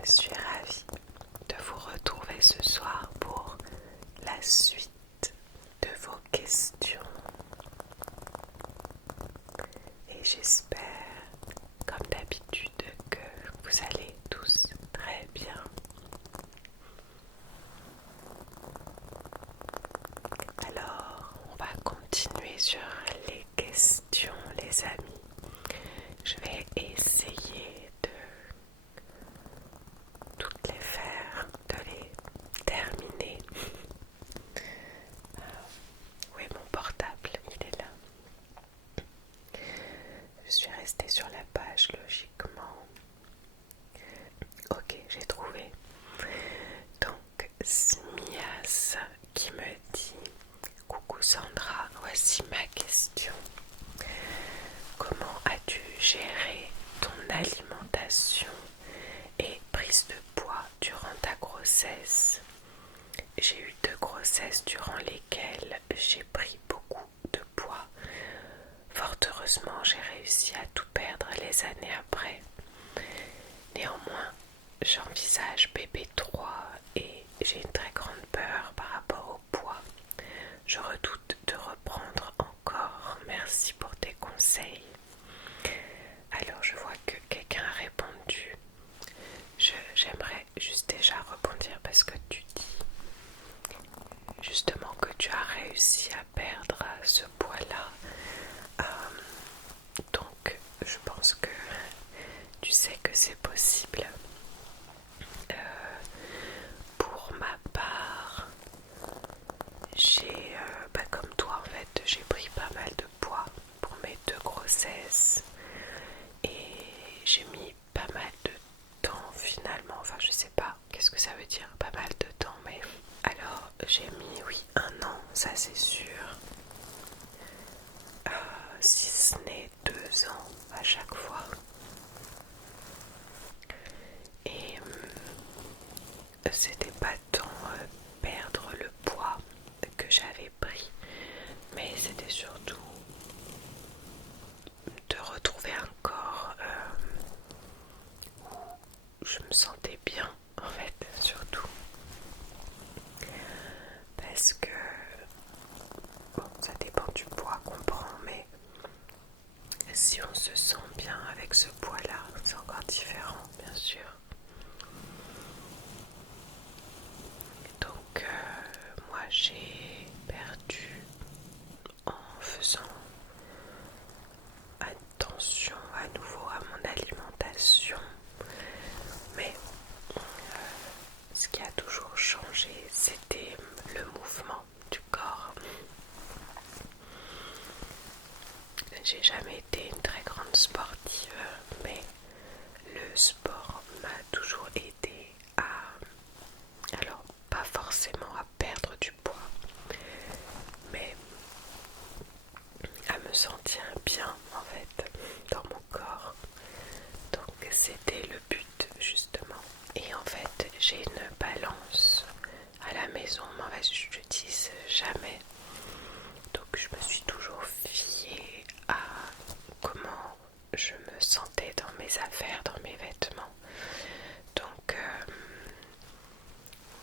Je suis ravie de vous retrouver ce soir pour la suite de vos questions. Et j'espère, comme d'habitude, que vous allez tous très bien. Alors, on va continuer sur les questions, les amis. Je vais essayer de toutes les faire, de les terminer. Oui, mon portable, il est là. Je suis restée sur la page logiquement. Ok, j'ai trouvé. Donc, Smias qui me dit: coucou Sandra, voici ma question. Comment as-tu géré ton alimentation et prise de poids durant ta grossesse? J'ai eu 2 grossesses durant lesquelles j'ai pris beaucoup de poids. Fort heureusement, j'ai réussi à tout perdre les années après. Néanmoins, j'envisage bébé 3 et j'ai une très grande peur par rapport au poids. Je redoute de reprendre encore. Merci pour tes conseils. Alors, je vois que quelqu'un a répondu. J'aimerais juste déjà rebondir parce que tu dis justement que tu as réussi à perdre ce poids-là. Donc, je pense que tu sais que c'est possible. Pour ma part, j'ai, comme toi en fait, j'ai pris pas mal de poids pour mes 2 grossesses et j'ai mis pas mal de temps finalement, enfin je sais pas qu'est-ce que ça veut dire pas mal de temps, mais alors j'ai mis oui 1 an, ça c'est sûr, si ce n'est 2 ans à chaque fois. Et c'était pas tant perdre le poids que j'avais pris, mais c'était surtout de retrouver un corps où je me sentais bien en fait, surtout parce que bon, ça dépend du poids qu'on prend, mais si on se sent bien avec ce poids là, c'est encore différent bien sûr. Donc moi j'ai perdu en faisant attention à nouveau à mon alimentation, mais ce qui a toujours changé, c'était le mouvement du corps. J'ai jamais été une très grande sportive, mais le sport m'a toujours aidé à, alors pas forcément à perdre du poids, mais à me sentir bien en fait dans mon corps. Donc c'était le but justement. Et en fait j'ai une balance à la maison, mais en fait je l'utilise jamais. Donc je me suis toujours fiée à comment je me sentais dans mes affaires, dans mes vêtements. Donc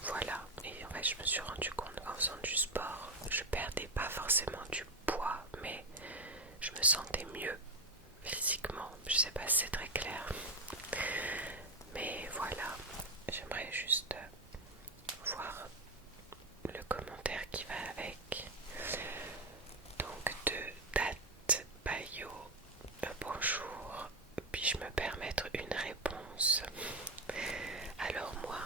voilà. Et en fait je me suis rendu compte qu'en faisant du sport, je perdais pas forcément du poids, mais je me sentais mieux physiquement. Je sais pas si c'est très clair, mais voilà, j'aimerais juste voir le commentaire qui va avec. Donc de Date Bayo, bonjour, puis-je me permettre une réponse? Alors moi,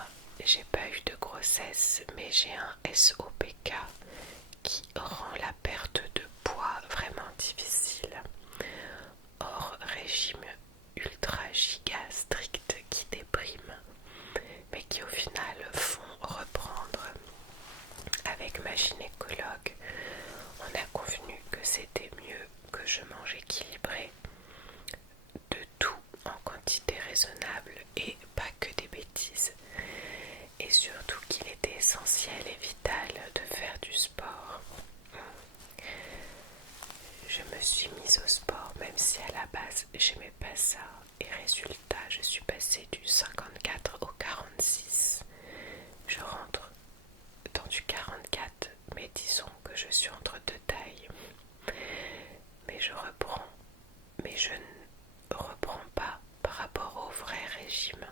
j'ai pas eu de grossesse, mais j'ai un SOPK qui rend la perte de poids vraiment difficile. Hors régime ultra giga strict qui déprime, mais qui au final font reprendre. Avec ma gynécologue, on a convenu que c'était mieux que je mange équilibré, de tout en quantité raisonnable et pas que des bêtises, et surtout qu'il était essentiel et vital de faire du sport. Je me suis mise au sport même si à la base j'aimais pas ça, Et résultat, je suis passée du 54 au 46. Je rentre dans du 44, mais disons que je suis entre deux tailles. Mais je reprends, mais je ne reprends pas par rapport au vrai régime.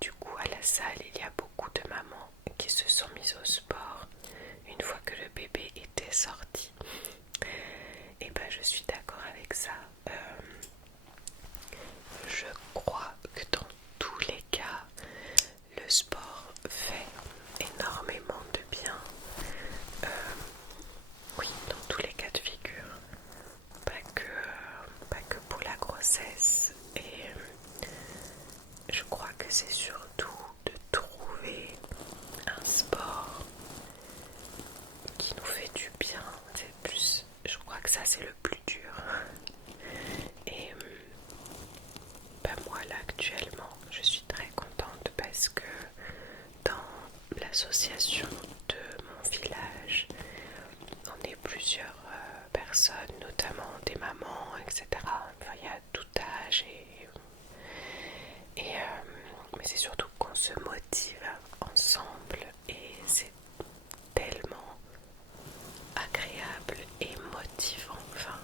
Du coup, à la salle, il y a beaucoup de mamans qui se sont mises au sport une fois que le bébé était sorti. Et ben, je suis d'accord avec ça. Je crois que dans tous les cas, le sport fait énormément de bien. Oui, dans tous les cas de figure. Pas que pour la grossesse. Et je crois que c'est surtout de trouver un sport qui nous fait du bien. C'est plus, je crois que ça c'est le plus dur. Et moi là actuellement, je suis très contente parce que dans l'association de mon village, on est plusieurs personnes, notamment des mamans, etc. Enfin, il y a tout âge mais c'est surtout qu'on se motive ensemble et c'est tellement agréable et motivant. Enfin,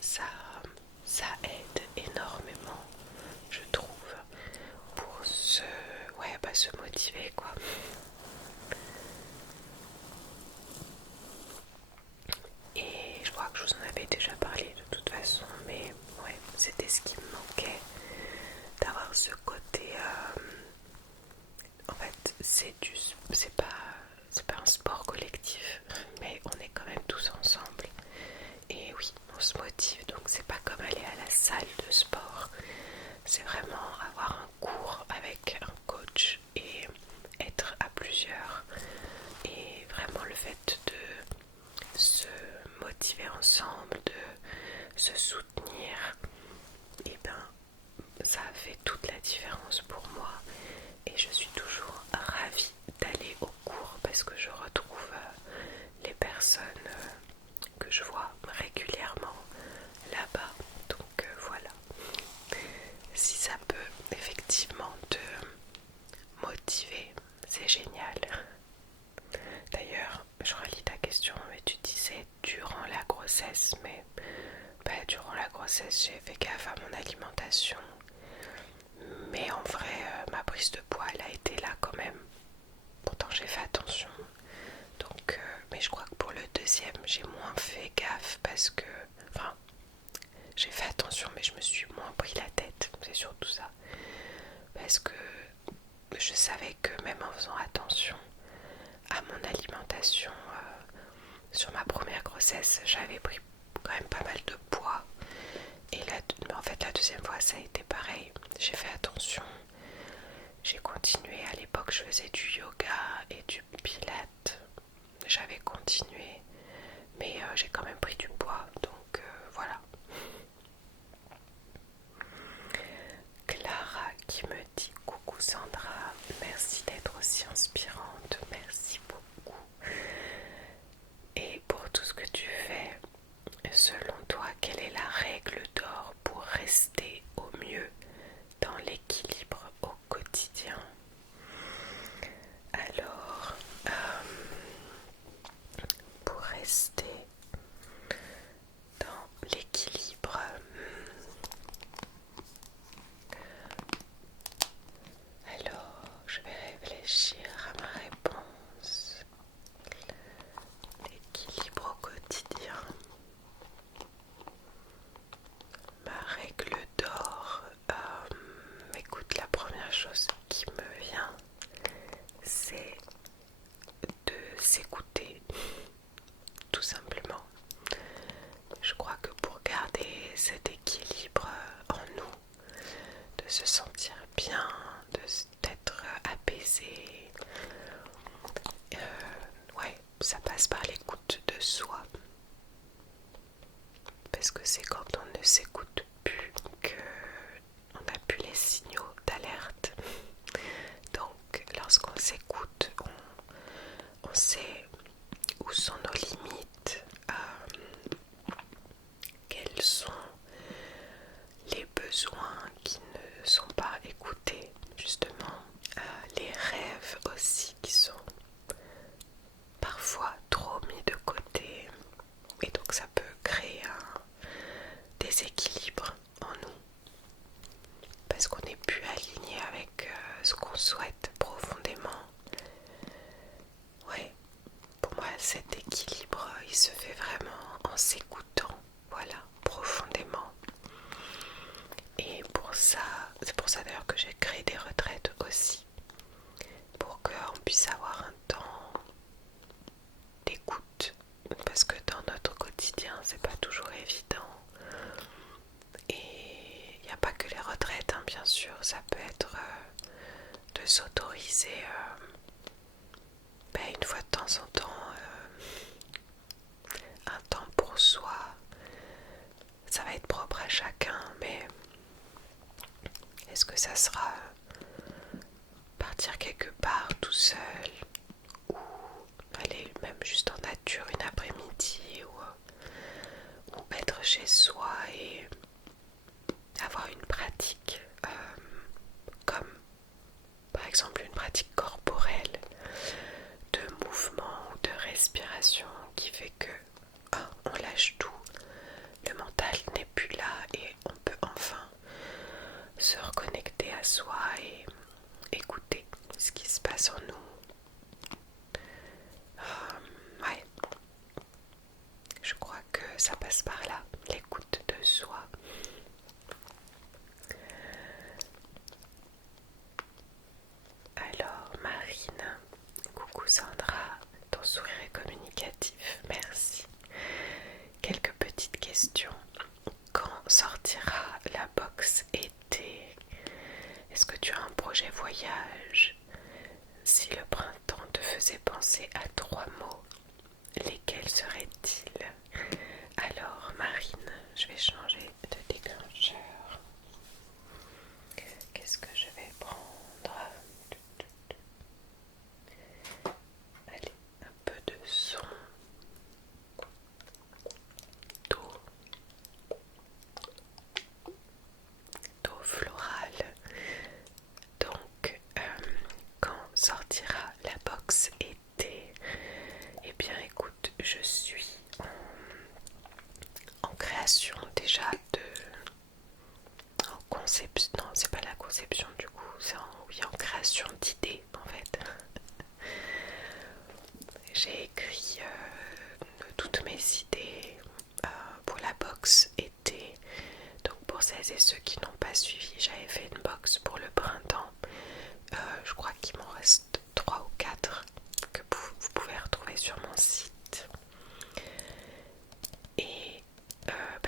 ça aide énormément, je trouve, pour se motiver quoi. Et je crois que je vous en avais déjà parlé de toute façon, mais ouais, c'était ce qui me manquait, d'avoir ce côté. En fait, c'est pas un sport collectif, mais on est quand même tous ensemble. Et oui, on se motive, donc c'est pas comme aller à la salle de sport. C'est vraiment avoir un cours avec un coach et être à plusieurs. Et vraiment le fait de se motiver ensemble, de se soutenir, et ben ça fait toute la différence pour moi. Et je suis toujours ravie d'aller au cours parce que je retrouve les personnes que je vois régulièrement là-bas. Donc voilà. Si ça peut effectivement te motiver, c'est génial. D'ailleurs, je relis ta question, mais tu disais durant la grossesse, mais durant la grossesse, j'ai fait gaffe à mon alimentation. Mais en vrai, ma prise de poids, elle a été là quand même. Pourtant, j'ai fait attention. Donc, mais je crois que pour le deuxième, j'ai moins fait gaffe parce que, enfin, j'ai fait attention, mais je me suis moins pris la tête. C'est surtout ça. Parce que je savais que même en faisant attention à mon alimentation, sur ma première grossesse, j'avais pris quand même pas mal de poids. Et mais en fait, la deuxième fois, ça a été pareil. J'ai fait attention. J'ai continué. À l'époque, je faisais du yoga et du pilates. J'avais continué. Mais j'ai quand même pris du poids. Donc voilà. Clara qui me dit coucou Sandra, merci d'être aussi inspirante. Merci beaucoup. Et pour tout ce que tu fais, selon toi, quelle est la règle d'or pour rester au mieux dans l'équilibre au quotidien? Alors, pour rester dans l'équilibre, alors je vais réfléchir à ma réponse. L'équilibre au quotidien. Ma règle d'or, écoute, la première chose qui me vient, c'est de s'écouter, tout simplement. Je crois que pour garder cet équilibre en nous, de se sentir bien, d'être apaisé, ouais, ça passe par l'écoute de soi. Parce que c'est quand on ne s'écoute plus qu'on n'a plus les signaux d'alerte. Donc lorsqu'on s'écoute, on sait où sont nos limites, quels sont les qu'on souhaite profondément. Ouais, pour moi cet équilibre il se fait vraiment en s'écoutant, voilà, profondément. Et pour ça, c'est pour ça d'ailleurs que j'ai créé des retraites aussi, pour qu'on puisse avoir un temps d'écoute, parce que dans notre quotidien c'est pas toujours évident. Et il n'y a pas que les retraites, hein, bien sûr, ça peut être de s'autoriser une fois de temps en temps un temps pour soi. Ça va être propre à chacun, mais est-ce que ça sera partir quelque part tout seul, ou aller même juste en nature une après-midi, ou être chez soi et avoir une pratique comme par exemple une pratique corporelle de mouvement ou de respiration qui fait que on lâche tout, le mental n'est plus là et on peut enfin se reconnecter à soi et écouter ce qui se passe en nous. Ouais, je crois que ça passe par là, l'écoute de soi. Alors Marine, coucou Sandra, ton sourire est communicatif, merci. Quelques petites questions. Quand sortira la box été? Est-ce que tu as un projet voyage? Si le printemps te faisait penser à 3 mots, lesquels seraient-ils? Alors Marine, je vais changer de déclencheur. Qu'est-ce que je vais prendre? Allez, un peu de son d'eau florale. Donc, quand sortira la box été? Eh bien, écoute, je suis en création déjà en conception. Non, c'est pas la conception du coup, c'est en création d'idées en fait. J'ai écrit toutes mes idées pour la box été. Donc pour celles et ceux qui n'ont pas suivi, j'avais fait une box pour le printemps. Je crois qu'il m'en reste 3 ou 4 que vous pouvez retrouver sur mon site. Et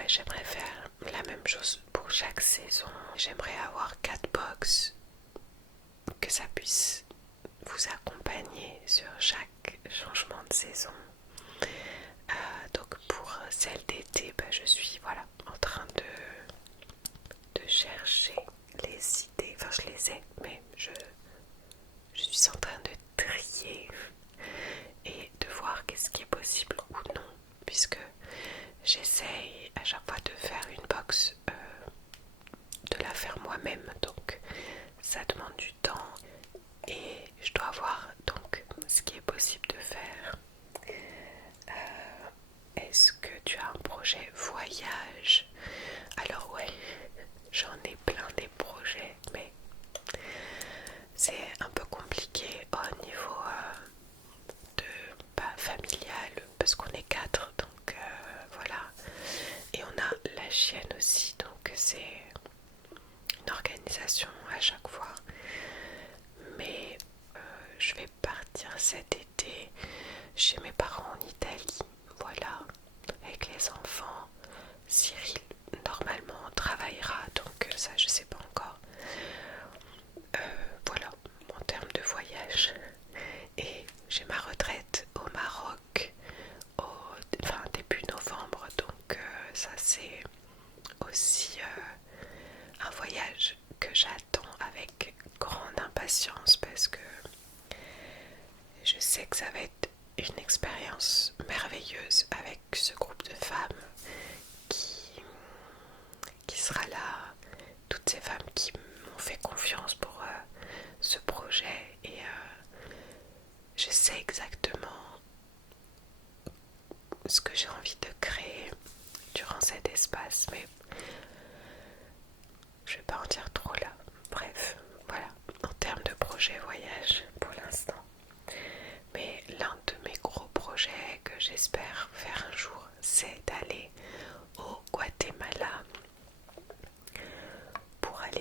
j'aimerais faire la même chose pour chaque saison. J'aimerais avoir 4 box, que ça puisse vous accompagner sur chaque changement de saison. Donc pour celle d'été, je suis en train de chercher les idées. Enfin, je les ai, mais je suis en train de trier et de voir qu'est-ce qui est possible ou non, puisque j'essaye à chaque fois de faire une box, de la faire moi-même, donc ça demande du temps et je dois voir donc ce qui est possible de faire. Est-ce que tu as un projet voyage? Alors ouais, j'en ai plein des projets, mais c'est un peu compliqué au niveau familial, parce qu'on est 4, donc voilà. Et on a la chienne aussi, donc c'est une organisation à chaque fois. Mais je vais partir cet été chez mes parents en Italie, voilà, avec les enfants. Cyril normalement travaillera, donc ça je sais pas encore. Voilà, en termes de voyage. Et j'ai ma retraite au Maroc début novembre, donc ça c'est aussi un voyage que j'attends avec grande impatience, parce que je sais que ça va être une expérience merveilleuse avec ce groupe de femmes qui sera là, toutes ces femmes qui m'ont fait confiance pour ce projet, et je sais exactement ce que j'ai envie de créer durant cet espace, mais je vais pas en dire trop là. Bref, voilà, en termes de projet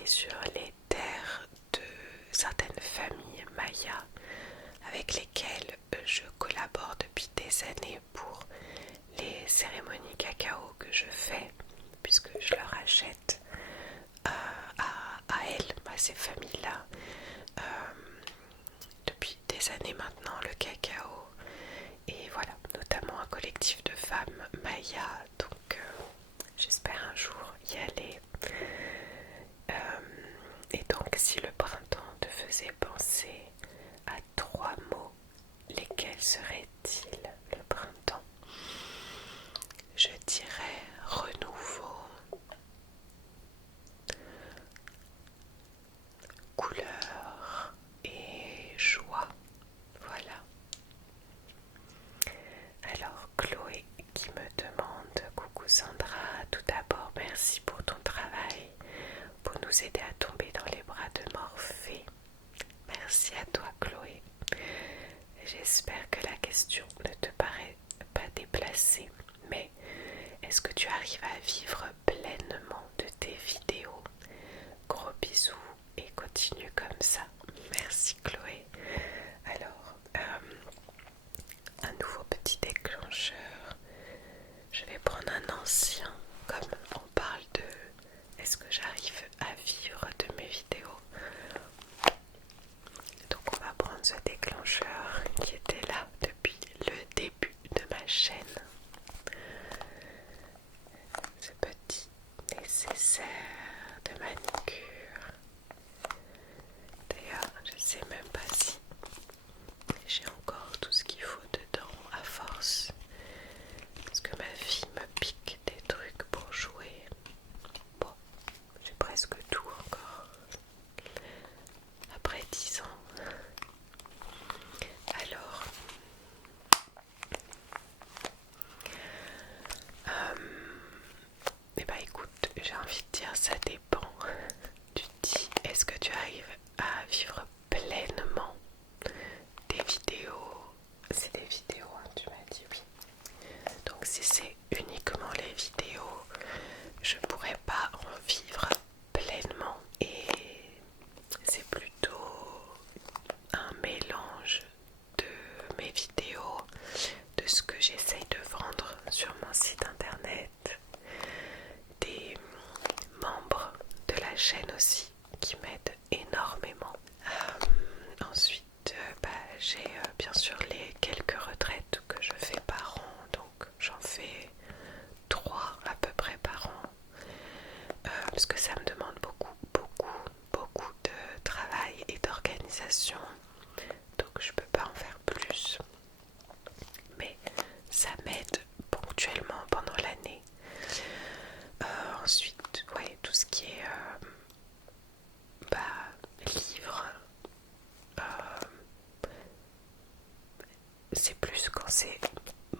aller sur les terres de certaines familles mayas avec lesquelles je collabore depuis des années pour les cérémonies cacao que je fais, puisque je leur achète à elles, à ces familles-là, depuis des années maintenant, le cacao. Et voilà, notamment un collectif de femmes mayas, donc j'espère un jour y aller. Et donc si le printemps te faisait penser à 3 mots, lesquels seraient-ils? Le printemps, je dirais renouveau, couleur et joie. Voilà. Alors Chloé qui me demande: coucou Sandra, tout d'abord merci pour ton travail, pour nous aider à tomber dans les bras de Morphée. Merci à toi Chloé. J'espère que la question ne te paraît pas déplacée, mais est-ce que tu arrives à vivre pleinement de tes vidéos? Gros bisous et continue comme ça. Merci Chloé. Alors, un nouveau petit déclencheur. Je vais prendre un ancien, comme on parle de est-ce que j'arrive à vivre de mes vidéos. Donc on va prendre ce déclencheur qui était là depuis le début de ma chaîne. Ce petit nécessaire de manicure. D'ailleurs, je sais même pas si j'ai encore tout ce qu'il faut dedans à force. Parce que ma fille me pique des trucs pour jouer. Bon, j'ai presque tout encore. Après 10 ans. Alors, eh ben écoute, j'ai envie de dire ça dépend. Tu te dis, est-ce que tu arrives à vivre pleinement des vidéos? C'est des vidéos, hein, tu m'as dit oui. Donc si c'est uniquement les vidéos, je pourrais pas en vivre pleinement. Et c'est plutôt un mélange de mes vidéos, de ce que j'essaye de vendre sur mon site internet, des membres de la chaîne aussi qui m'aident énormément. Ensuite, j'ai bien sûr les quelques retraites que je fais par an, donc j'en fais 3 à peu près par an, parce que ça me demande beaucoup de travail et d'organisation, donc je peux pas en faire plus, mais ça m'aide ponctuellement pendant l'année. Ensuite, ouais, tout ce qui est livres, c'est plus quand c'est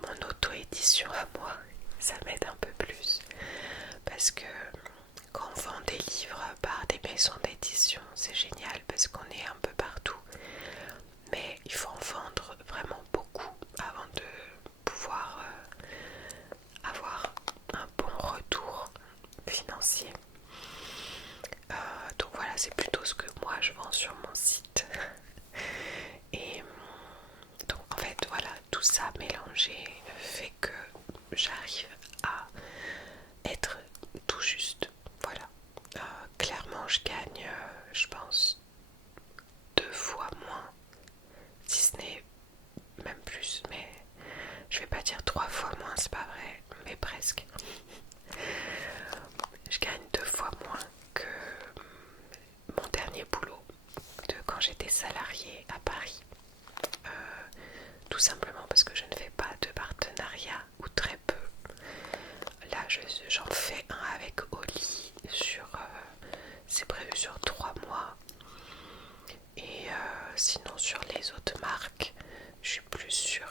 mon auto-édition à moi, ça m'aide un peu plus, parce que quand on vend des livres par des maisons d'édition, c'est génial parce qu'on est un peu partout, mais il faut en vendre vraiment beaucoup avant de pouvoir avoir un bon retour financier. Donc voilà, c'est plutôt ce que moi je vends sur mon site. Et donc en fait voilà, tout ça mélangé fait que j'arrive à être tout juste. Voilà. Clairement je gagne, je pense, 2 fois moins, si ce n'est même plus, mais je vais pas dire 3 fois moins, c'est pas vrai, mais presque. Je gagne 2 fois moins que mon dernier boulot de quand j'étais salariée à Paris. Tout simplement parce que je ne fais pas de partenariat, ou très peu. Là j'en fais un avec Oli sur c'est prévu sur 3 mois, et sinon sur les autres marques je suis plus sur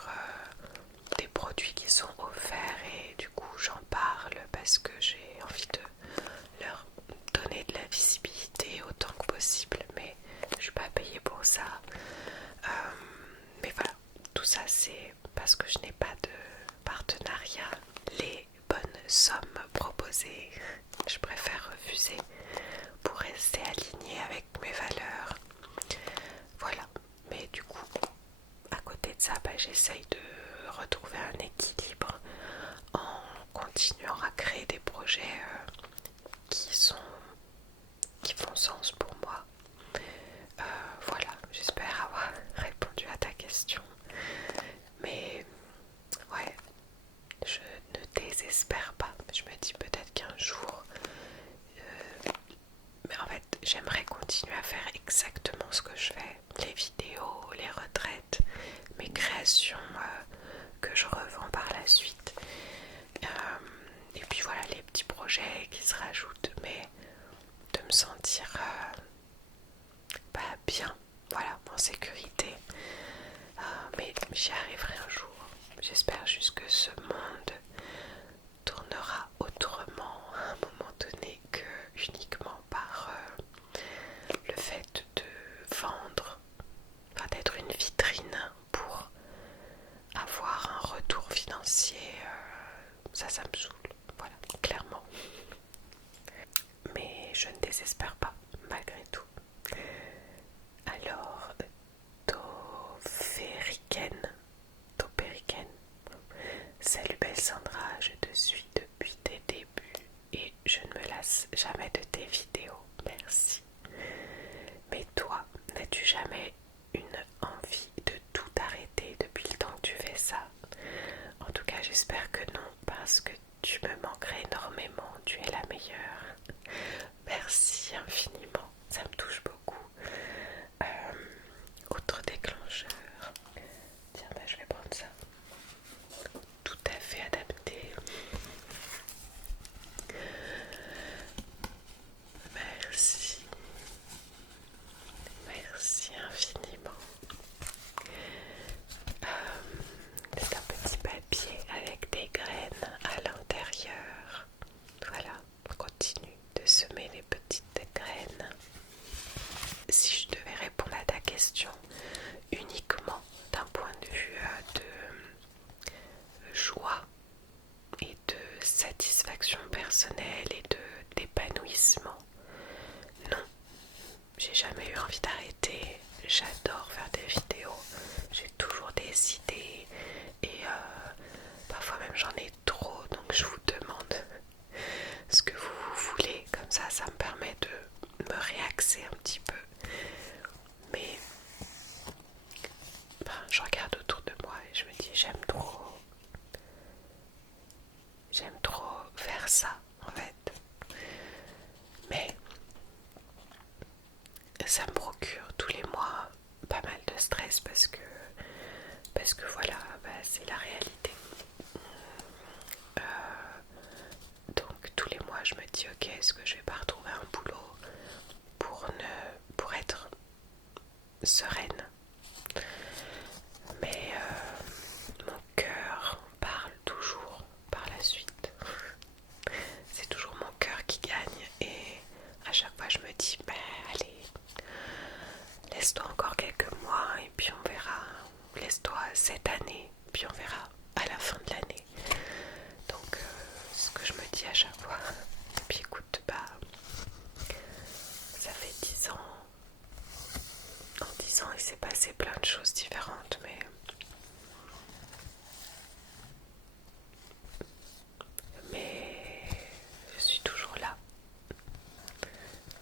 des produits qui sont offerts, et du coup j'en parle parce que j'ai envie de leur donner de la visibilité autant que possible, mais je suis pas payée pour ça. Mais voilà, tout ça c'est parce que je n'ai pas de partenariat. Les bonnes sommes proposées, je préfère refuser pour rester avec mes valeurs. Voilà, mais du coup, à côté de ça, j'essaye de retrouver un équilibre en continuant à créer des projets qui font sens pour moi. Voilà, j'espère avoir répondu à ta question. Mais ouais, je ne désespère pas. Je me dis peut-être qu'un jour, mais en fait, j'aimerais continuer à faire exactement ce que je fais. Les vidéos, les retraites, mes créations que je revends par la suite. Et puis voilà, les petits projets qui se rajoutent, mais de me sentir bien, voilà, en sécurité. Mais j'y arriverai un jour. J'espère juste que ce monde tournera autrement à un moment donné que uniquement par le fait de vendre, enfin d'être une vitrine pour avoir un retour financier. Ça me saoule, voilà, clairement. Mais je ne désespère pas, malgré tout. Alors, Topéricaine. Salut belle Sandra, je te suis depuis tes débuts et je ne me lasse jamais de tes vidéos. Merci. Mais toi, n'as-tu jamais une envie de tout arrêter depuis le temps que tu fais ça? En tout cas, j'espère que non, parce que tu me manquerais énormément. Tu es la meilleure. Merci infiniment. Ça me touche beaucoup. Autre déclencheur. Tiens, je vais prendre ça. Tout à fait adapté. Merci. Merci infiniment. C'est un petit papier avec des graines à l'intérieur. Voilà, on continue de semer les petites graines. Si je devais répondre à ta question uniquement d'un point de vue de joie et de satisfaction personnelle et d'épanouissement, non, j'ai jamais eu envie d'arrêter. J'adore faire des vidéos, j'ai toujours des idées et parfois même j'en ai trop, donc je vous demande ce que vous voulez, comme ça me permet de me réaxer un petit peu. Mais je regarde autour de moi et je me dis j'aime trop faire ça en fait. Mais ça me procure tous les mois pas mal de stress parce que voilà, c'est la réalité. Donc tous les mois je me dis ok, est-ce que je vais pas retrouver un boulot pour être sereine. Mais mon cœur parle toujours par la suite. C'est toujours mon cœur qui gagne et à chaque fois je me dis allez, laisse-toi encore quelques mois et puis on verra. Laisse-toi cette année puis on verra à la fin de l'année. Donc ce que je me dis à chaque fois. Et puis écoute, ça fait 10 ans. En 10 ans il s'est passé plein de choses différentes, mais je suis toujours là.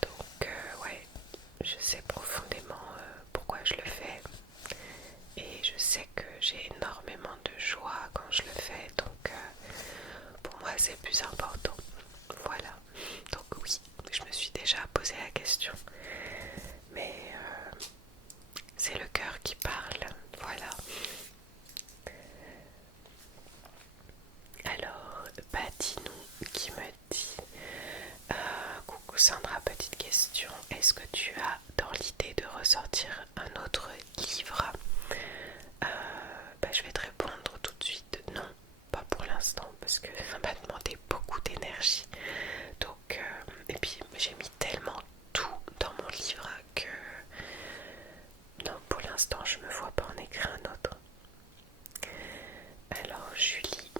Donc ouais, je sais profondément pourquoi je le fais et je sais que j'ai énormément de joie quand je le fais, donc pour moi c'est plus important. Voilà, donc oui, je me suis déjà posé la question, mais c'est le cœur qui parle, voilà. Alors, Patinou qui me dit coucou Sandra, petite question, est-ce que tu as dans l'idée de ressortir un autre livre? Je vais te répondre tout de suite, non, pas pour l'instant, parce que ça m'a demandé beaucoup d'énergie. Donc, et puis j'ai mis tellement tout dans mon livre que non, pour l'instant je me vois pas en écrire un autre. Alors Julie,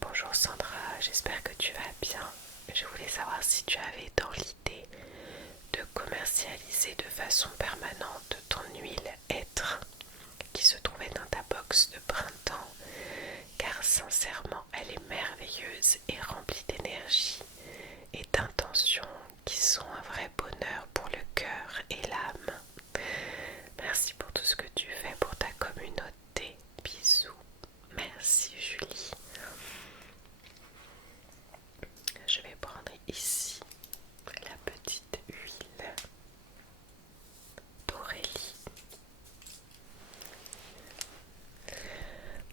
bonjour Sandra, j'espère que tu vas bien. Je voulais savoir si tu avais dans l'idée de commercialiser façon permanente ton huile Être qui se trouvait dans ta box de printemps, car sincèrement elle est merveilleuse et remplie d'énergie et d'intentions qui sont un vrai bonheur pour le cœur et l'âme. Merci pour tout ce que tu fais pour ta communauté. Bisous. Merci Julie. Je vais prendre ici la petite huile d'Aurélie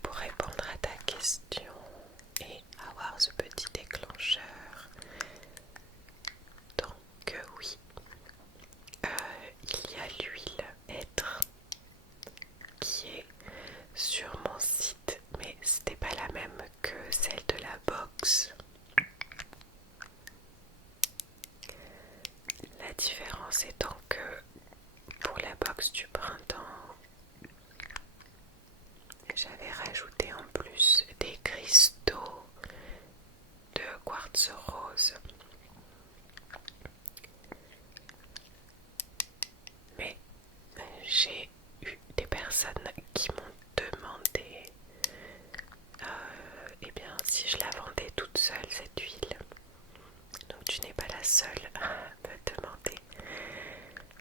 pour répondre à ta question et avoir ce petit déclencheur. Donc oui, il y a l'huile Être qui est sur mon site, mais c'était pas la même que celle de la box. La différence étant que pour la box du printemps, j'avais rajouté en plus des cristaux de quartz rose. Mais j'ai eu des personnes qui m'ont demandé eh bien, si je la vendais toute seule cette huile. Donc tu n'es pas la seule à me demander.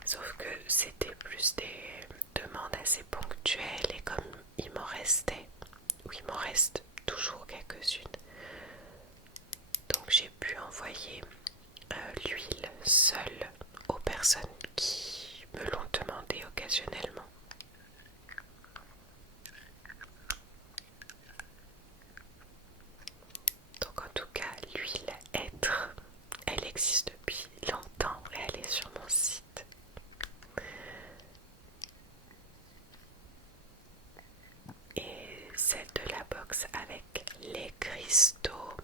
Sauf que c'était plus des demandes assez ponctuelles et comme il m'en restait, ou il m'en reste toujours quelques-unes, donc j'ai pu envoyer l'huile seule aux personnes qui me l'ont demandé occasionnellement. Donc en tout cas, l'huile Être, elle existe depuis longtemps et elle est sur mon site. Et celle de la box avec les cristaux,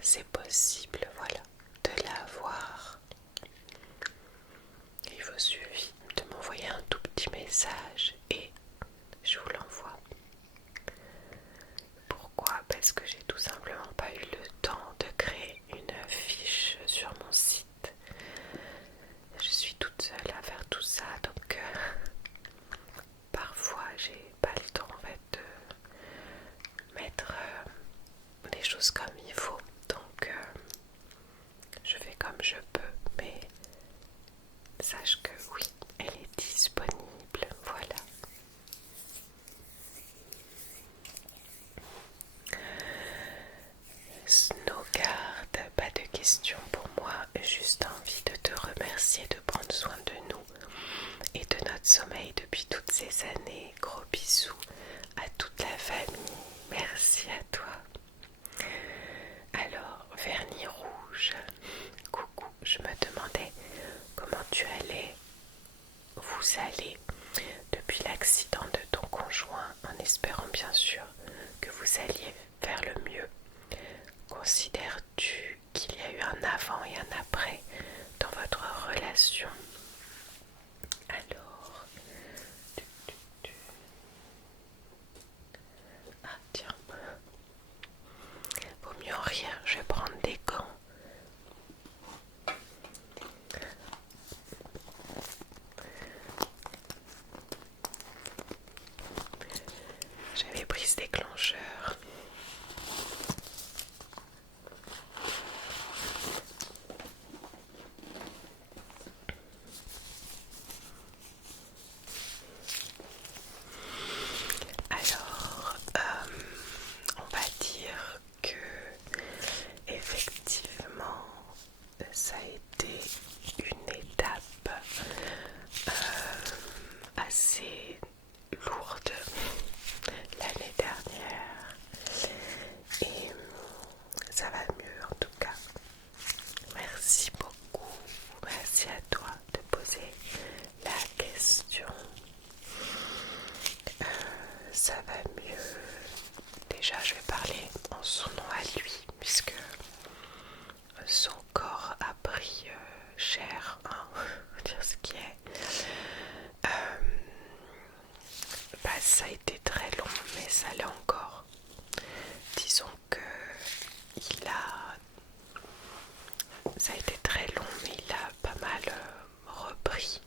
c'est possible, voilà, de l'avoir. Il vous suffit de m'envoyer un tout petit message et je vous l'envoie. Pourquoi? Parce que j'ai tout simplement pas eu le temps de créer une fiche sur mon site. Je suis toute seule à faire tout ça, donc parfois j'ai pas le temps en fait de mettre les choses comme il faut. Donc je fais comme je peux, mais sache que oui, elle est disponible, voilà. Snowguard, pas de questions pour moi, juste envie de te remercier de prendre soin de nous et de notre sommeil depuis toutes ces années. Gros bisous à toute la famille, merci à toi. Alors, vernis rouge, coucou, je me demandais comment tu allais, vous allez depuis l'accident de ton conjoint, en espérant bien sûr que vous alliez vers le mieux. Considères-tu qu'il y a eu un avant et un après dans votre relation? Alors, ah tiens, vaut mieux en rire, je vais prendre des gants. J'avais pris ce déclencheur. Alors, on va dire que effectivement, ça a été une étape assez lourde l'année dernière et ça va mieux en tout cas. Merci beaucoup, merci à toi de poser la question. Ça va mieux. Déjà je vais parler en son nom à lui puisque son corps a pris cher, hein, on va dire ce qui est. Ça a été très long mais ça l'est encore. Disons que ça a été très long mais il a pas mal repris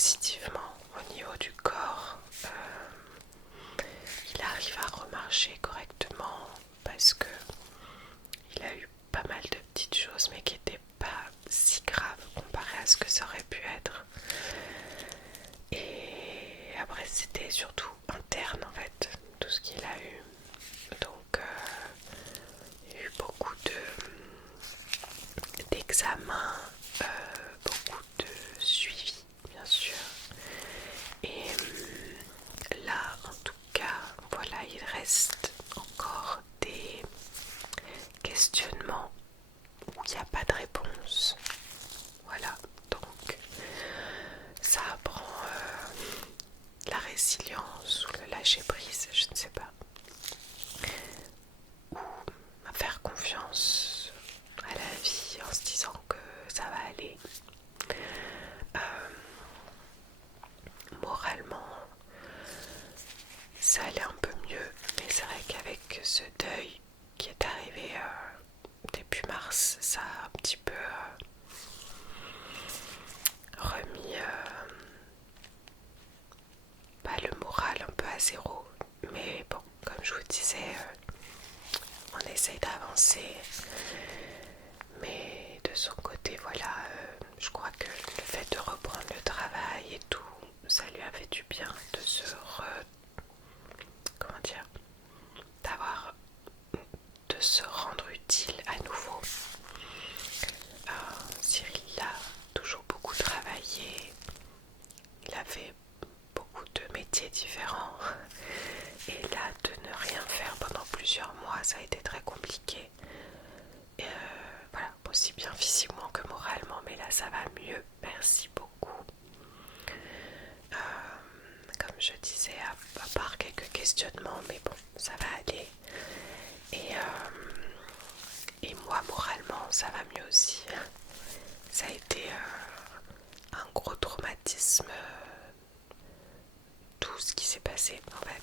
positivement au niveau du corps. Il arrive à remarcher correctement parce que il a eu pas mal de petites choses mais qui n'étaient pas si graves comparé à ce que ça aurait pu être. Et après c'était surtout interne en fait, tout ce qu'il a eu. Donc il y a eu beaucoup d'examens, beaucoup de suivi bien sûr. Et là en tout cas, voilà, il reste encore des questionnements où il n'y a pas de réponse. Voilà, donc ça apprend la résilience ou le lâcher prise, je ne sais pas, ou à faire confiance à la vie en se disant que ça va aller. Moralement ça allait un peu mieux, mais c'est vrai qu'avec ce deuil qui est arrivé début mars, ça a un petit peu remis le moral un peu à zéro. Mais bon, comme je vous disais, on essaye d'avancer, mais de son côté, voilà, je crois que le fait de reprendre le travail et tout, ça lui a fait du bien de se de se rendre utile à nouveau. Cyril a toujours beaucoup travaillé, il a fait beaucoup de métiers différents, et là de ne rien faire pendant plusieurs mois, ça a été très compliqué. Et voilà, aussi bien physiquement que moralement, mais là ça va mieux, merci beaucoup. Comme je disais, à part quelques questionnements, mais bon, ça va aller. Et moi, moralement, ça va mieux aussi. Ça a été un gros traumatisme, tout ce qui s'est passé en fait.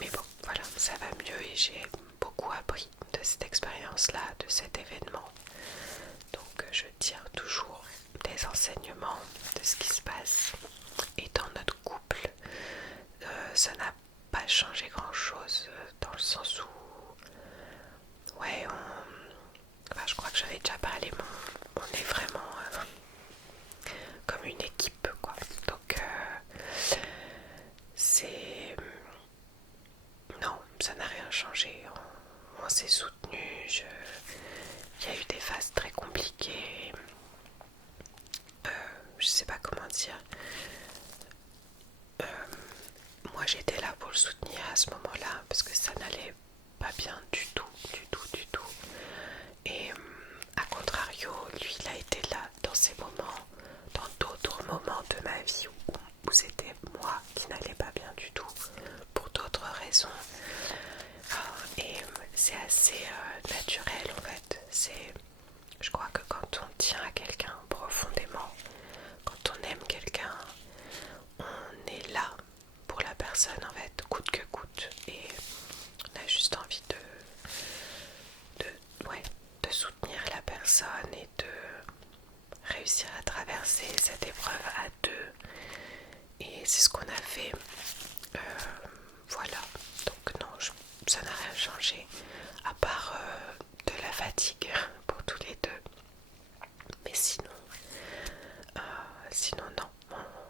Mais bon, voilà, ça va mieux et j'ai beaucoup appris de cette expérience-là, de cet événement. Donc je tire toujours des enseignements de ce qui se passe. Et dans notre couple, ça n'a pas changé grand-chose, dans le sens où, ouais, je crois que j'avais déjà parlé, mais on est vraiment comme une équipe, quoi. Donc non, ça n'a rien changé. On s'est soutenus. Il y a eu des phases très compliquées. Je sais pas comment dire. Moi j'étais là pour le soutenir à ce moment-là parce que ça n'allait pas bien du tout, du tout, du tout. Et à contrario, lui il a été là dans ces moments, dans d'autres moments de ma vie où c'était moi qui n'allais pas bien du tout pour d'autres raisons. Et c'est assez naturel en fait. Je crois que quand on tient à quelqu'un profondément, quand on aime quelqu'un, on est là pour la personne en fait, coûte que coûte. Et on a juste envie de soutenir la personne et de réussir à traverser cette épreuve à deux. Et c'est ce qu'on a fait. Voilà. Donc non, ça n'a rien changé. À part de la fatigue pour tous les deux. Mais sinon non,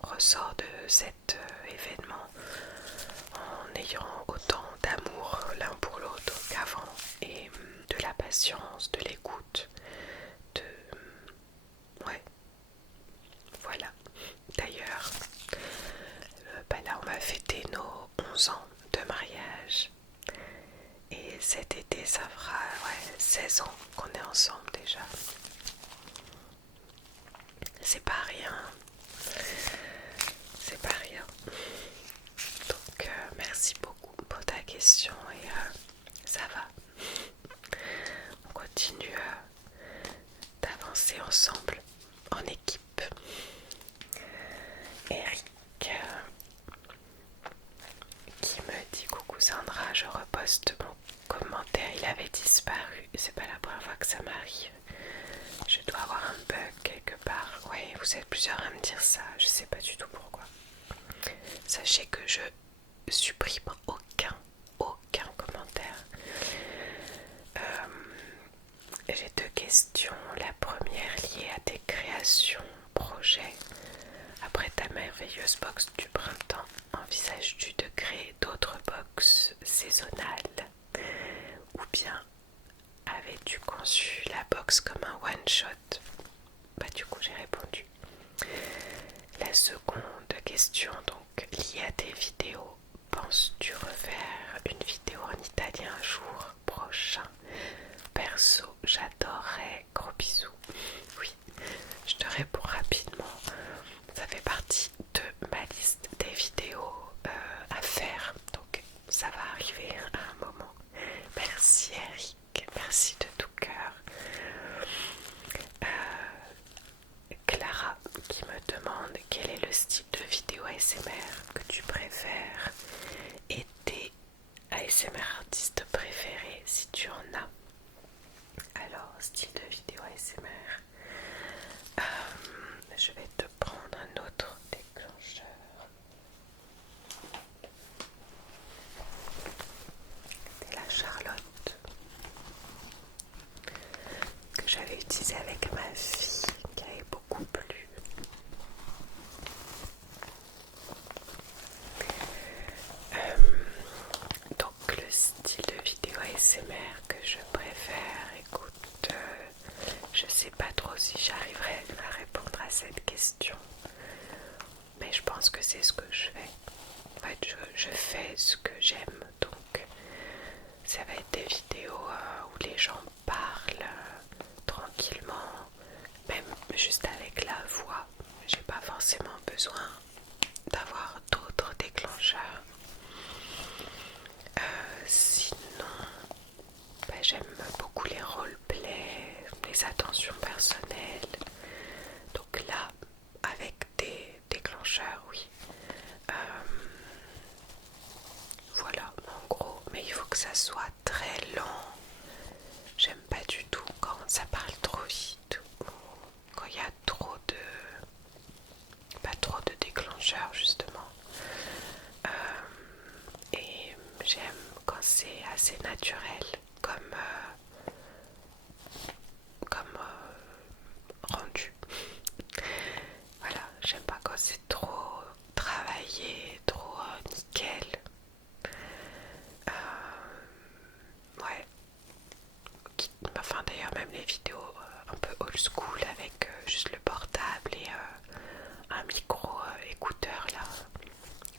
on ressort de cet événement en ayant autant d'amour l'un pour l'autre qu'avant, et de la patience, de l'écoute, ouais, voilà. D'ailleurs, là on va fêter nos 11 ans de mariage, et cet été ça fera 16 ans qu'on est ensemble déjà. C'est pas rien. C'est pas rien. Donc merci beaucoup pour ta question, et ça va. On continue d'avancer ensemble en équipe. Eric qui me dit: coucou Sandra, je reposte mon commentaire, il avait disparu. C'est pas la première fois que ça m'arrive. Je dois avoir un bug quelque part. Ouais, vous êtes plusieurs à me dire ça, je sais pas du tout pourquoi. Sachez que je supprime aucun commentaire. J'ai deux questions. La première liée à tes créations, projets. Après ta merveilleuse box du printemps, envisages-tu de créer d'autres box saisonnales? Ou bien avais-tu conçu la box comme un one-shot? Bah du coup j'ai répondu. La seconde question donc liée à tes vidéos. Penses-tu refaire une vidéo en italien un jour prochain? Perso, j'adorerais. Gros bisous. Oui, je te réponds rapidement. Ça fait partie de ma liste des vidéos à faire. Donc ça va arriver à un moment. Merci Eric, merci de tout cœur. Clara qui me demande quel est le style de vidéo ASMR que tu préfères et tes ASMR artistes préférés si tu en as. Alors, style de vidéo ASMR, je vais te prendre un autre déclencheur. C'est la Charlotte que j'avais utilisée avec ma fille, qui avait beaucoup plu. Donc le style de vidéo ASMR que je préfère, écoute, je sais pas trop si j'arriverai à répondre à cette question, mais je pense que c'est ce que je fais. En fait, je fais ce que j'aime, donc ça va être des vidéos où les gens parlent tranquillement, même juste avec la voix. J'ai pas forcément besoin d'avoir d'autres déclencheurs. Sinon, j'aime beaucoup les roleplays, les attentions personnelles. Donc là, avec des déclencheurs, oui. Voilà, en gros. Mais il faut que ça soit très lent. J'aime pas du tout quand ça parle trop vite ou quand il y a trop de... pas trop de déclencheurs justement. Et j'aime quand c'est assez naturel comme rendu. Voilà, j'aime pas quand c'est trop travaillé, trop nickel. Ouais. Enfin d'ailleurs même les vidéos un peu old school avec juste le portable et un micro écouteur là,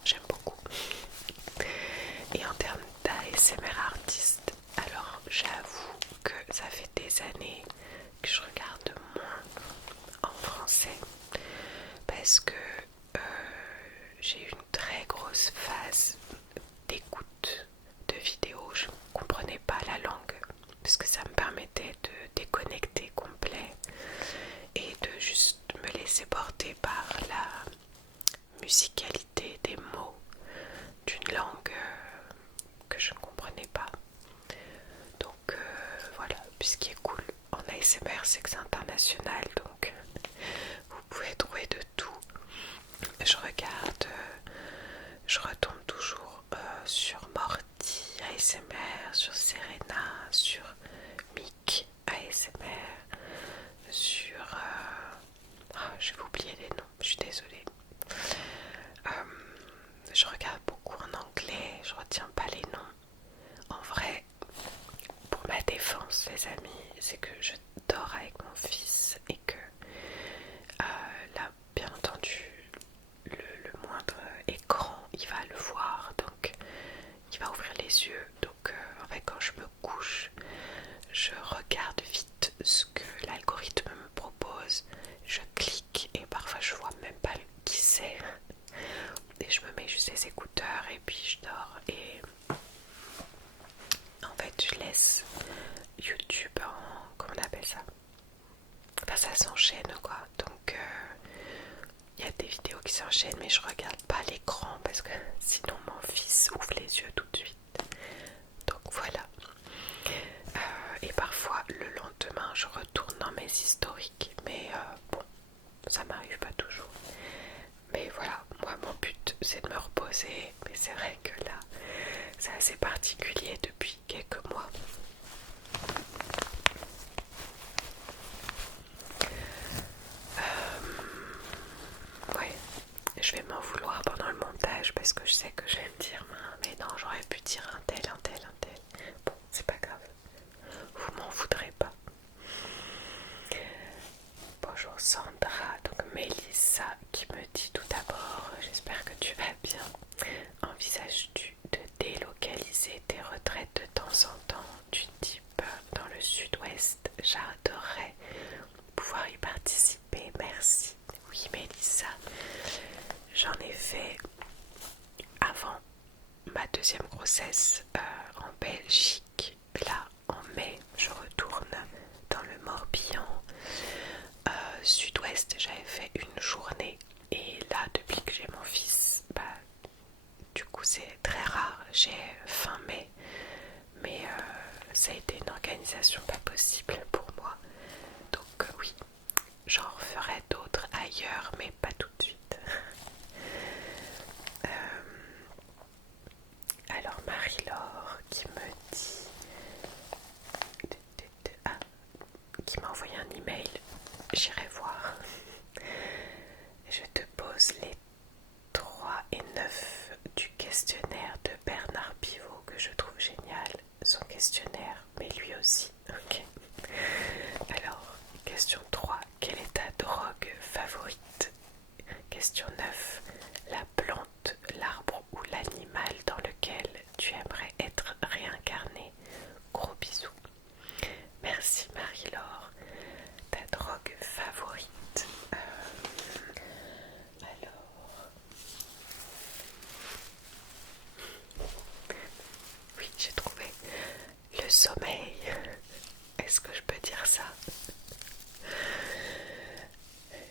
j'aime beaucoup. Et en termes d'ASMR artiste, alors j'avoue que ça fait des années que je regarde moins en français parce que j'ai eu une très grosse phase d'écoute de vidéos. Je ne comprenais pas la langue parce que ça me permettait de déconnecter complet et de juste me laisser porter par la musicalité des mots d'une langue que je ne comprenais pas. Donc voilà, puis ce qui est cool en ASMR c'est que c'est international, donc vous pouvez trouver de tout. Je regarde, je retombe toujours sur Morty ASMR, sur Serena, sur Mick ASMR, sur... je vais oublier les noms, je suis désolée. Je regarde beaucoup en anglais, je retiens pas les noms. En vrai, pour ma défense, les amis, c'est que je dors avec mon fils et que là, bien entendu, le moindre écran, il va le voir, donc il va ouvrir les yeux. Donc en fait, quand je me couche, je regarde vite ce que l'algorithme me propose, je clique et parfois je vois même pas qui c'est. Et je me mets juste les écouteurs et puis je dors. Et en fait, je laisse YouTube en... comment on appelle ça? Enfin, ça s'enchaîne quoi. Donc, il y a des vidéos qui s'enchaînent, mais je regarde pas l'écran parce que sinon mon fils ouvre les yeux tout de suite. Donc voilà. Et parfois, le lendemain, je retourne dans mes historiques. Mais bon, ça m'arrive Alors Sandra, donc Mélissa qui me dit tout d'abord, j'espère que tu vas bien. Envisages-tu de délocaliser tes retraites de temps en temps du type dans le sud-ouest? J'adorerais pouvoir y participer, merci. Oui Mélissa, j'en ai fait avant ma deuxième grossesse en Belgique. Là en mai je retourne dans le Morbihan. Sud-ouest j'avais fait une journée et là depuis que j'ai mon fils, du coup c'est très rare, j'ai fin mai, mais ça a été une organisation pas possible pour moi, donc oui, j'en referai d'autres ailleurs mais pas tout de suite. Alors Marie-Laure qui me dit qui m'a envoyé un email, j'irai voir. Je te pose les 3 et 9 du questionnaire de Bernard Pivot que je trouve génial, son questionnaire, mais lui aussi. Ok. Alors, question 3, quelle est ta drogue favorite? Question 9, la plante, l'arbre ou l'animal dans lequel tu aimerais être réincarné? Gros bisous. Merci Marie-Laure. Ta drogue favorite? Alors... Oui, j'ai trouvé le sommeil. Est-ce que je peux dire ça?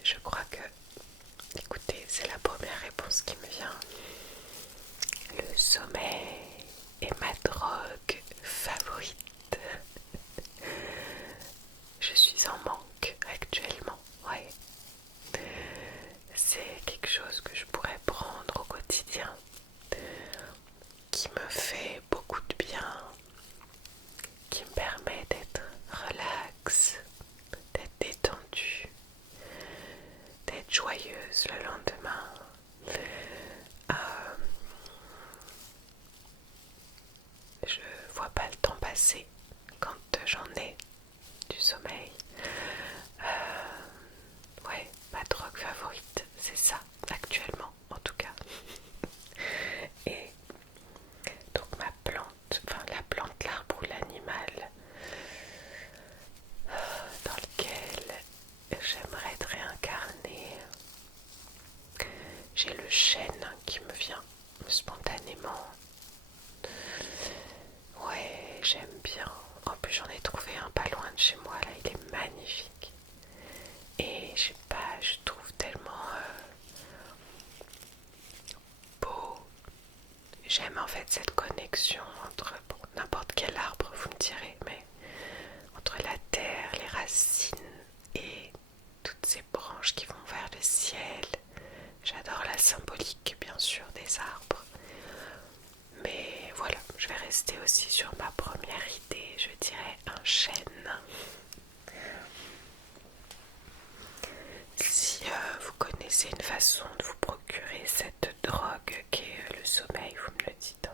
Je crois que... Écoutez, c'est la première réponse qui me vient. Le sommeil est ma drogue favorite. Je suis en manque actuellement, ouais. C'est quelque chose que je pourrais prendre au quotidien, qui me fait beaucoup de bien, qui me permet d'être relax, d'être détendue, d'être joyeuse le lendemain. Je vois pas le temps passer quand j'en ai du sommeil. Ouais, ma drogue favorite, c'est ça, actuellement en tout cas. Et donc ma plante, enfin la plante, l'arbre ou l'animal dans lequel j'aimerais être réincarnée, j'ai le chêne qui me vient spontanément. Ouais, j'aime bien. En plus j'en ai trouvé un pas loin de chez moi, là il est magnifique. Et je sais pas, je trouve tellement beau. J'aime en fait cette connexion entre n'importe quel arbre, vous me direz, mais entre la terre, les racines et toutes ces branches qui vont vers le ciel. J'adore la symbolique bien sûr des arbres. Mais voilà, je vais rester aussi sur ma première idée, je dirais un chêne. Si vous connaissez une façon de vous procurer cette drogue qui est le sommeil, vous me le dites.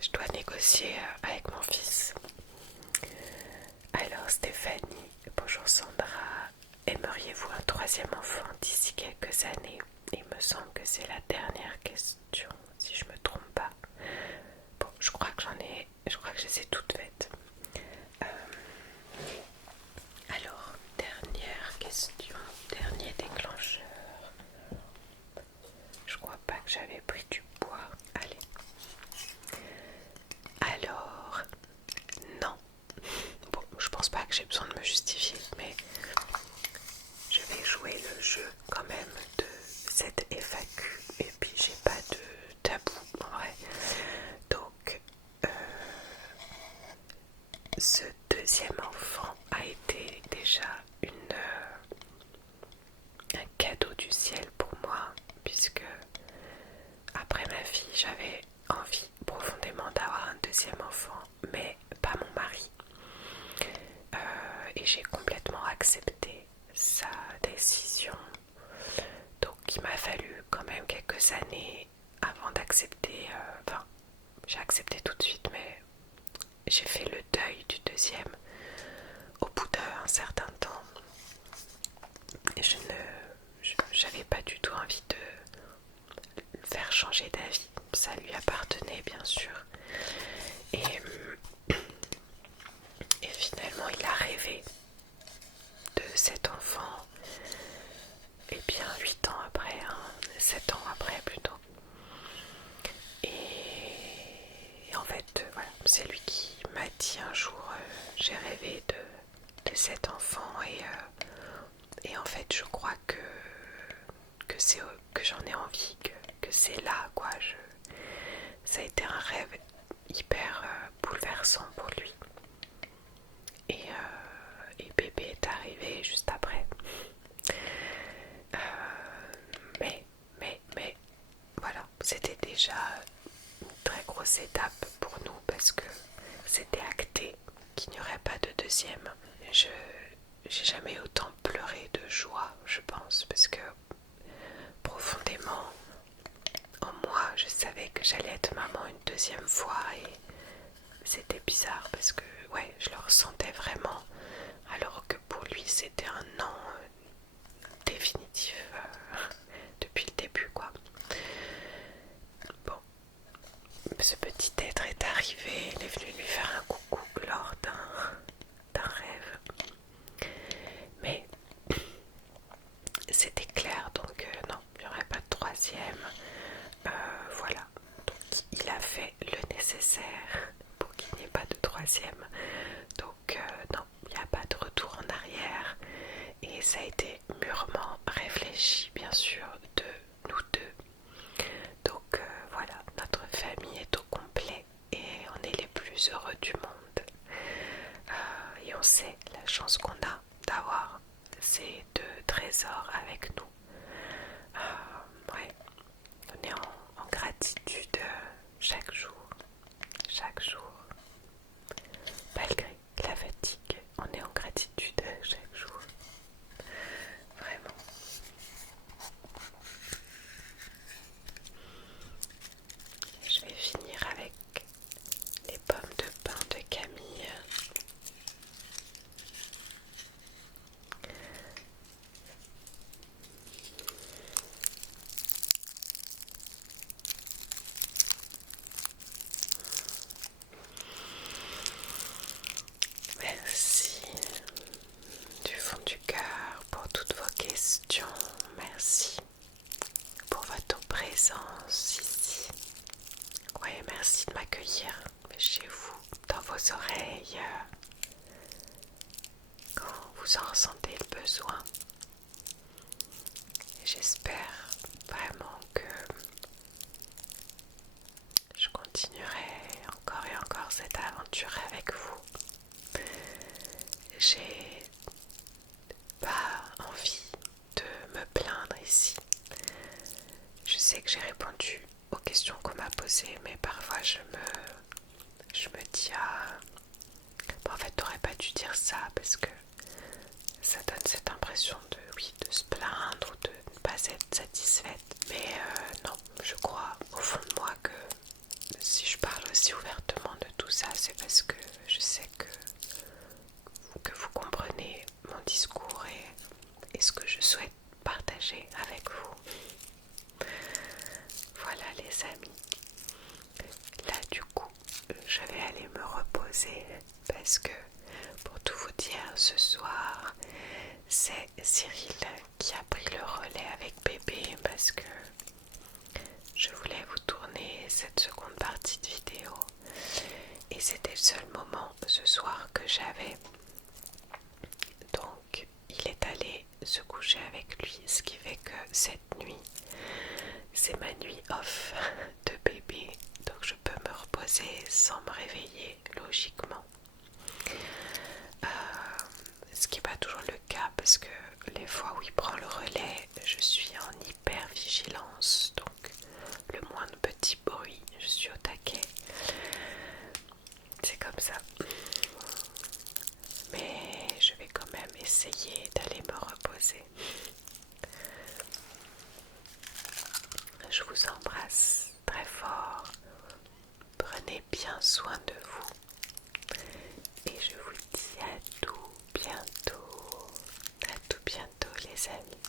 Je dois négocier avec mon fils. Alors Stéphanie, bonjour Sandra, aimeriez-vous un troisième enfant d'ici quelques années? Il me semble que c'est la dernière question, si je me trompe pas. Bon, je crois que je les ai toutes faites. Alors, dernière question, dernier déclencheur. Je crois pas que j'avais pris du poids. Allez. Alors, non. Bon, je pense pas que j'ai besoin de me justifier, mais je vais jouer le jeu quand même de cette FAQ. Et puis j'ai pas de tabou en vrai. Donc, ce deuxième enfant a été déjà un cadeau du ciel pour moi, puisque après ma fille, j'avais envie profondément d'avoir un deuxième enfant, mais pas mon mari. Et j'ai complètement accepté sa décision. Donc il m'a fallu quand même quelques années avant d'accepter. Enfin, j'ai accepté tout de suite, mais j'ai fait le deuil du deuxième au bout d'un certain temps. et en fait je crois que j'en ai envie, que c'est là quoi. Ça a été un rêve hyper bouleversant pour lui. Et bébé est arrivé juste après. Euh, mais voilà, c'était déjà une très grosse étape pour nous parce que c'était acté qu'il n'y aurait pas de deuxième. J'ai jamais autant pleuré de joie, je pense, parce que profondément en moi, je savais que j'allais être maman une deuxième fois et c'était bizarre parce que ouais, je le ressentais vraiment, alors que pour lui c'était un non définitif depuis le début quoi. Bon, ce petit être est arrivé, il est venu lui faire un coucou lors d'un rêve, mais c'était clair donc non, il n'y aurait pas de troisième. Voilà, donc il a fait le nécessaire pour qu'il n'y ait pas de troisième. Donc non, il n'y a pas de retour en arrière. Et ça a été mûrement réfléchi, bien sûr, de nous deux. Donc voilà, notre famille est au complet et on est les plus heureux du monde. Et on sait la chance qu'on a d'avoir ces deux trésors avec nous. Ouais, on est en gratitude chaque jour, malgré la fatigue, on est en gratitude chaque jour, vraiment. Je vais finir avec les pommes de pain de Camille. Merci du fond du cœur pour toutes vos questions. Merci pour votre présence ici. Ouais, merci de m'accueillir chez vous, dans vos oreilles, quand vous en ressentez le besoin. Et j'espère vraiment que je continuerai encore et encore cette aventure avec vous. J'ai pas envie de me plaindre ici. Je sais que j'ai répondu aux questions qu'on m'a posées, mais parfois je me dis en fait t'aurais pas dû dire ça parce que ça donne cette impression de se plaindre ou de ne pas être satisfaite. Mais non, je crois au fond de moi que si je parle aussi ouvertement de tout ça, c'est parce que je sais que vous comprenez mon discours et ce que je souhaite partager avec vous. Voilà les amis. Là du coup, je vais aller me reposer parce que pour tout vous dire, ce soir, c'est Cyril qui a pris le relais avec bébé parce que je voulais vous tourner cette seconde partie de vidéo et c'était le seul moment ce soir que j'avais. Donc il est allé se coucher avec lui, ce qui fait que cette nuit, c'est ma nuit off de bébé, donc je peux me reposer sans me réveiller logiquement. Ce qui n'est pas toujours le cas parce que les fois où il prend le relais, je suis en hyper vigilance, donc le moindre petit bruit, je suis au taquet. C'est comme ça. Mais je vais quand même essayer d'aller me reposer. Je vous embrasse très fort. Prenez bien soin de vous. Et je vous dis à tout bientôt. À tout bientôt les amis.